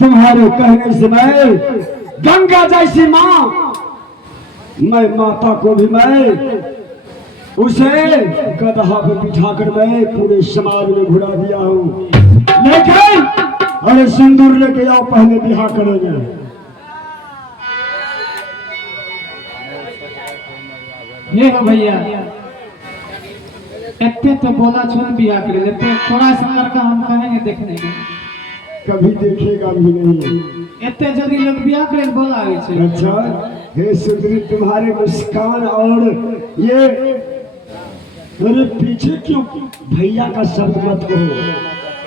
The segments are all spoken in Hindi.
तुम्हारे कहने से मैं गंगा जैसी माँ, मैं माता को भी मैं उसे गधा पे बिठाकर मैं पूरे समाज में घुरा दिया हूँ। लेकिन अरे सिंदूर लेके आओ, पहले बिहार करेंगे। ये हो भैया, इतने तो बोला छोड़ बिहार कर लेते, थोड़ा सा लड़का हम कहेंगे देखने के, कभी देखेगा भी नहीं। इतने जल्दी लोग बिहार करे बोला है। अच्छा हे सुंदरी, तुम्हारे मुस्कान और ये मेरे पीछे क्यों भैया का शब्द मत कहो।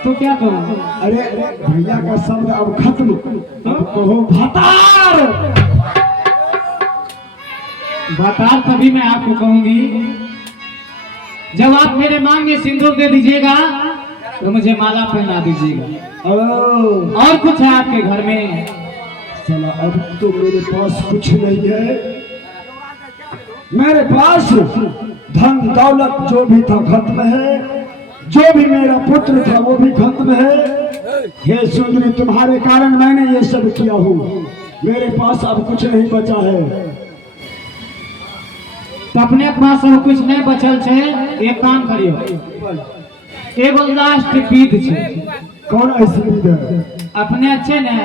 तो क्या करूं? अरे भैया का शब्द अब खत्म, अब कहो भतार। भतार तभी मैं आपको कहूंगी जब आप मेरे मांग में सिंदूर दे दीजिएगा तो मुझे माला पहना दीजिएगा। और कुछ है आपके घर में? चला, अब तो मेरे पास कुछ नहीं है। मेरे पास धन दौलत जो भी था खत्म है, जो भी मेरा पुत्र था वो भी खत्म है। हे सुंदरी, तुम्हारे कारण मैंने ये सब किया हूँ। मेरे पास अब कुछ नहीं बचा है। तो अपने पास अब कुछ नहीं बचल छे, एक काम करियो, एगो लास्ट विध छे। कौन ऐसी विध है? अपने अच्छे ने,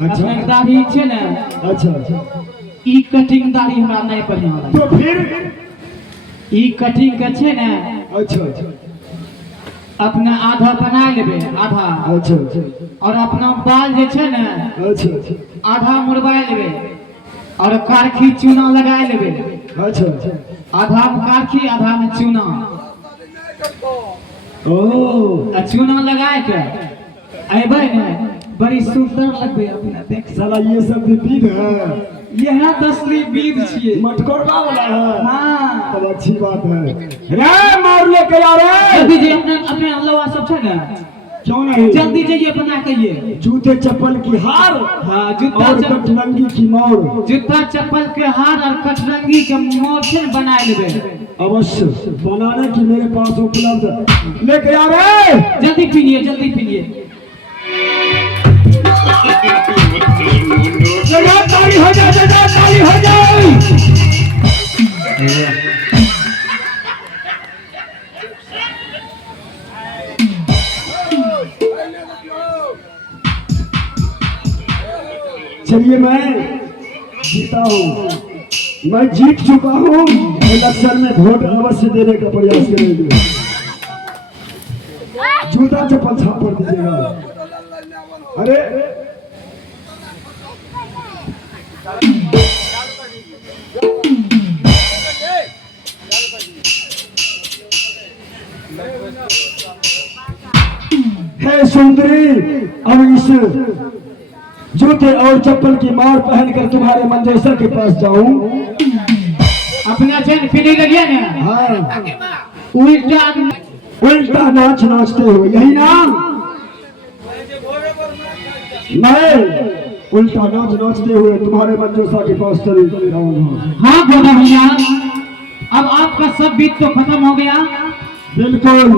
अच्छा। अपने दाढ़ी अच्छे ने। अच्छा अच्छा, ई कटिंग दाढ़ी हमरा नहीं बढ़िया लगे। तो फिर ई कटिंग के छे ने, अच्छा अच्छा अपना आधा बना लेबे, आधा। अच्छा अच्छा और अपना बाल जे छे ने, अच्छा अच्छा आधा मुड़वा लेबे और कारखी चूना लगा लेबे। अच्छा अच्छा, आधा में कारखी आधा में चूना। ओ चूना लगा के अबे ने, बड़ी सुंदर लगबे। अपना देख साला ये सब भी विध है। यह असली विध छिए। मटकोरबा वाला है। हाँ, तब अच्छी बात है। रे मार लेके आ रे। जल्दी जे अपने अपने अल्लाह सब छे ना, क्यों नहीं? जल्दी जाइए बना के ये जूते चप्पल की हार, हाँ, जूता और कटरंगी की मोर। जूता चप्पल के हार और कटरंगी के मोर से बना लेबे। अवश्य बनाने की मेरे पास उपलब्ध है। लेके आ रे। जल्दी पीनिए, जल्दी पीनिए। ताली हो जाए, ताली हो जाए। चलिए, मैं जीता हूँ, मैं जीत चुका हूँ। इलेक्शन में वोट अवश्य देने का प्रयास करेंगे। जूता चप्पल छाप कर दीजिएगा। अरे हे सुंदरी, अब इस जूते और चप्पल की मार पहनकर तुम्हारे मंजेसर के पास जाऊं। अपना चैन फिरी लगिया ना। हाँ, उल्टा उल्टा नाच नाचते हो, यही नाम। मैं उल्टा नाच नाचते हुए तुम्हारे मंजेसर के पास चले जाऊंगा। हाँ बोला भैया, अब आपका सब बीत तो खत्म हो गया। बिल्कुल।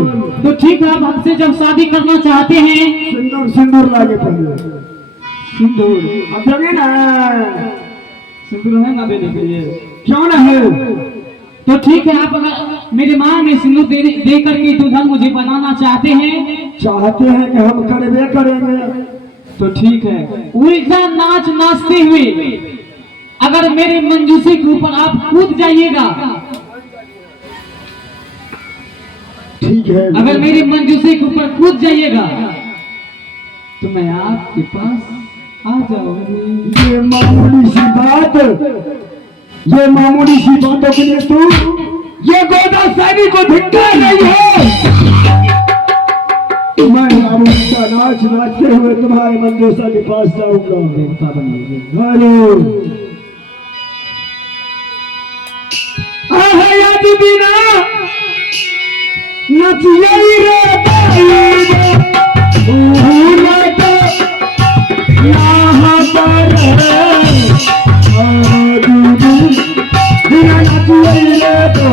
तो ठीक है, अब हमसे जब शादी करना चाहते हैं, सिंदूर सिंदूर लागे पहले। सिंदूर अब देंगे ना। सिंदूर है ना देने के लिए? क्यों ना है? तो ठीक है, आप अगर मेरी माँ में सिंदूर दे करके दुल्हन मुझे बनाना चाहते हैं कि हम करबे करेंगे। तो ठीक है, उल्टा नाच नाचते हुए अगर मेरे मंजूसी के ऊपर आप कूद जाइएगा, ठीक है। अगर मेरी मंजूसी के ऊपर कूद जाइएगा तो मैं आपके पास आ जाऊंगी। ये मामूली सी बात, ये मामूली सी बातों के लिए तू ये गोदा सैनी को धिक्कार नहीं है। मैं अब उनका नाच नाचते हुए तुम्हारे मंजूसा के पास जाऊंगा। देवता बनिए। हेलो आदि बिना नचियाई रे बाई भूला तो यहाँ पर बिना नचियाई रे बाई भूला तो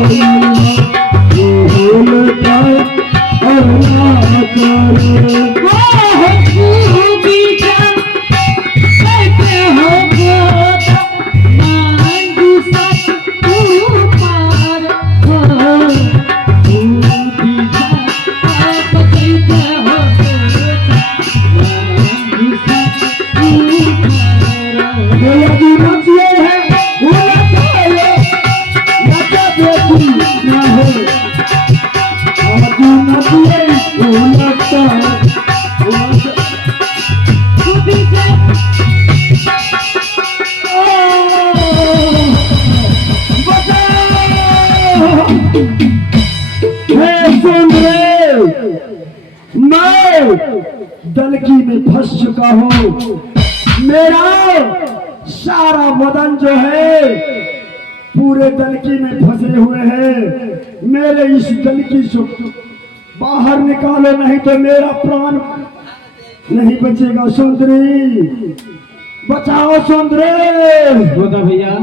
तलकी में फंस चुका हूँ। मेरा सारा बदन जो है पूरे तलकी में फंसे हुए हैं। मेरे इस तलकी से बाहर निकालो, नहीं तो मेरा प्राण नहीं बचेगा। सुंदरी बचाओ सुंदरी। गोदा भैया,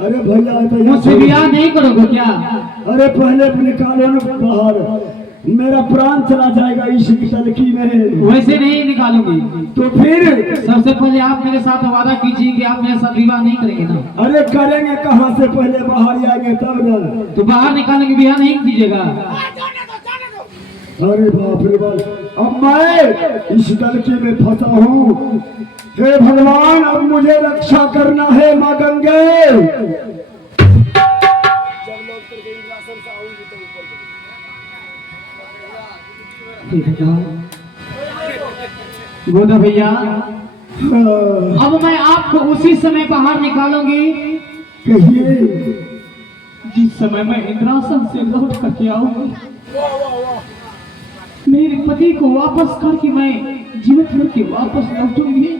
अरे भैया तो मुझसे ब्याह नहीं करोगे क्या? अरे पहले निकालो ना बाहर, मेरा प्राण चला जाएगा इस तलकी में। वैसे नहीं निकालूंगी तो फिर सबसे पहले आप मेरे साथ वादा कीजिए कि आप मेरे साथ विवाह नहीं करेंगे ना। अरे करेंगे कहाँ से, पहले बाहर आएंगे तब ना। तो बाहर निकालेंगे, ब्याह नहीं कीजिएगा। अरे बाप रे बाप, अब मैं इस तलकी में फंसा हूँ। हे भगवान, अब मुझे रक्षा करना है माँ गंगे। गोदा भैया, हाँ, अब मैं आपको उसी समय बाहर निकालूंगी कहिए। जिस समय मैं इंद्रासन से लौट करके आऊंगी, मेरे पति को वापस करके मैं जीवित करके वापस लौटूंगी,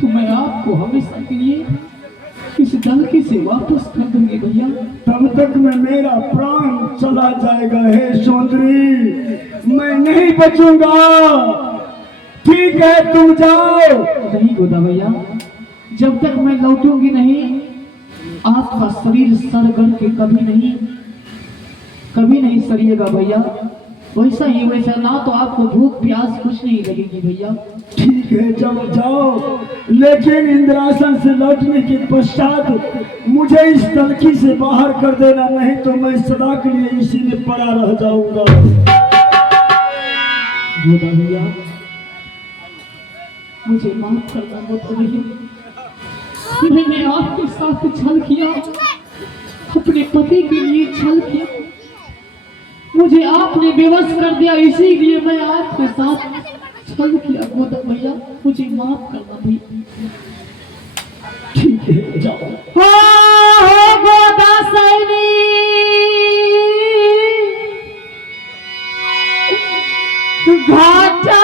तो मैं आपको हमेशा के लिए इस दलकी से वापस कर दूंगी भैया। तब तक में मेरा प्राण चला जाएगा। हे सुंदरी, मैं नहीं बचूंगा। ठीक है, तुम जाओ। नहीं गोदा भैया, जब तक मैं लौटूंगी नहीं, आपका शरीर सड़गड़ के कभी नहीं सड़िएगा भैया। वैसा ही वैसा ना तो आपको भूख प्यास कुछ नहीं लगेगी भैया। ठीक है, जब जाओ, लेकिन इंद्रासन से लौटने के पश्चात मुझे इस तलखी से बाहर कर देना, नहीं तो मैं सदा के लिए इसी में पड़ा रह जाऊंगा। गोदा भैया, मुझे माफ करना गोदा भैया। मैंने आपके साथ छल किया, अपने पति के लिए छल किया, मुझे आपने बेबस कर दिया, इसीलिए मैं आपके साथ छल किया। गोदा भैया, मुझे माफ करना भैया। ठीक है, जाओ। हो गोदा सैनी, घाटा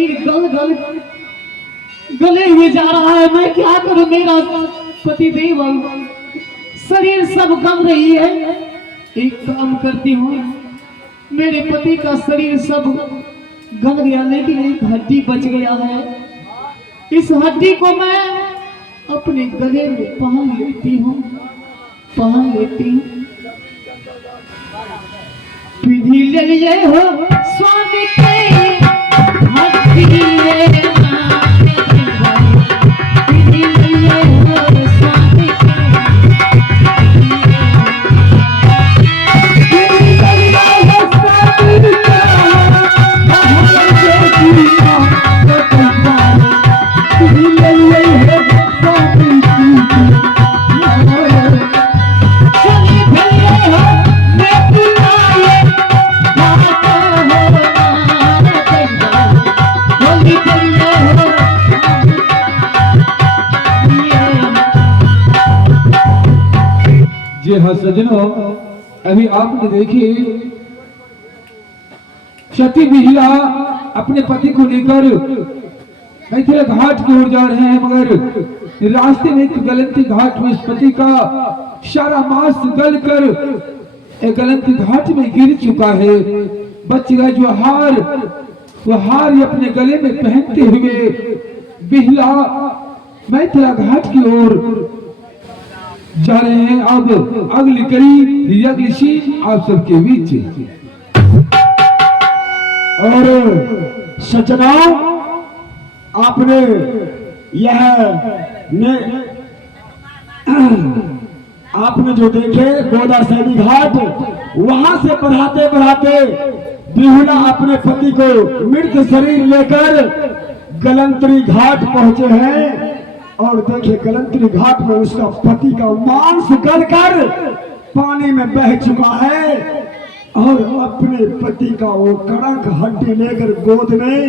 शरीर गले हुए जा रहा है। मैं क्या करूं, मेरा पति देव शरीर सब गल रही है। एक काम करती हूँ, मेरे पति का शरीर सब गल गया लेकिन एक हड्डी बच गया है। इस हड्डी को मैं अपने गले में पहन लेती हूँ। विधि ले लिए हो स्वामी के हड्डी, विधि ले लिए हो स्वामी के। जी हाँ सज्जनों, अभी आपने देखिए सती बिहला अपने पति को लेकर मैथिला घाट की ओर जा रहे हैं, मगर रास्ते में एक गलंती घाट में इस पति का सारा मांस गल कर एक गलंती घाट में गिर चुका है। बच गया जो हार, वो हार ही अपने गले में पहनते हुए बिहला मैथिला घाट की ओर जा रहे हैं। अब अगली कड़ी अगली सीन आप सबके बीच। और सज्जनों, आपने यह आपने जो देखे गोदा सैनी घाट, वहां से बढ़ाते बढ़ाते बिहुला अपने पति को मृत शरीर लेकर गलंतरी घाट पहुंचे हैं। और देखिए गलंतरी घाट में उसका पति का मांस गलकर पानी में बह चुका है और अपने पति का वो कड़क हड्डी लेकर गोद में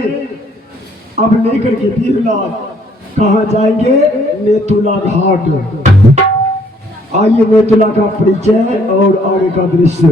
अब लेकर के बिहुला कहाँ जाएंगे? नेतुला घाट। आइए नेतुला का परिचय और आगे का दृश्य।